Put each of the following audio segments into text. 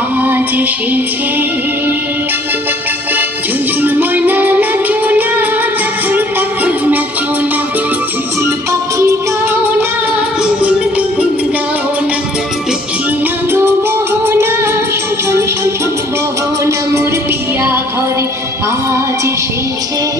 आज এসেছে ঝুনঝুন ময়না নাচো না তাকই তাকই নাচো না বুলবুল পাখি গাও না গুনগুন গুনগুন গাও না দেখি না গো বহনা শোন শোন শোন বহনা মোর পিয়া ঘরে আজ এসেছে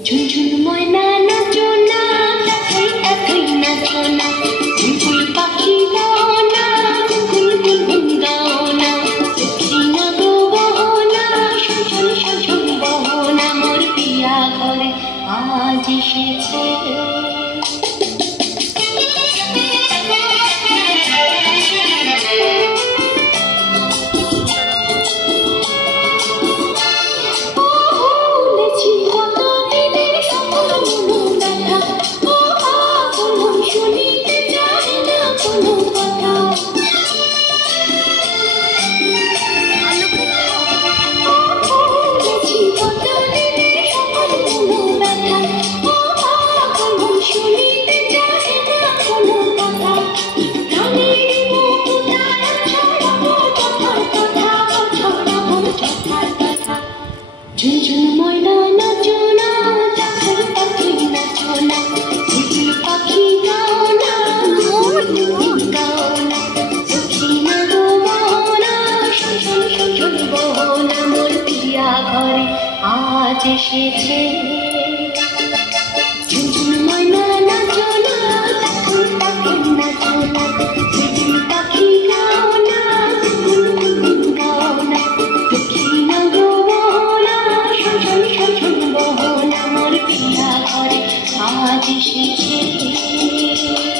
ঝুনঝুন ময়না নাচো না তাকই তাকই নাচো না বুলবুল পাখি গাও না গুনগুন গুনগুন গাও না দেখি না গো বহনা শোন শোন শোন বহনা মোর পিয়া ঘরে আজ এসেছে ঝুনঝুন ময়না নাচো না তাকই তাকই নাচো না বুলবুল পাখি গাও না গুনগুন গাও না দেখি না গো বহনা শোন শোন শোন শোন বহনা মোর পিয়া ঘরে আজ এসেছে ঝুনঝুন ময়না নাচো না তাকই তাকই নাচো না বুলবুল পাখি গাও না গুনগুন গুনগুন গাও না দেখি না গো বহনা মোর পিয়া ঘরে আজ এসেছে।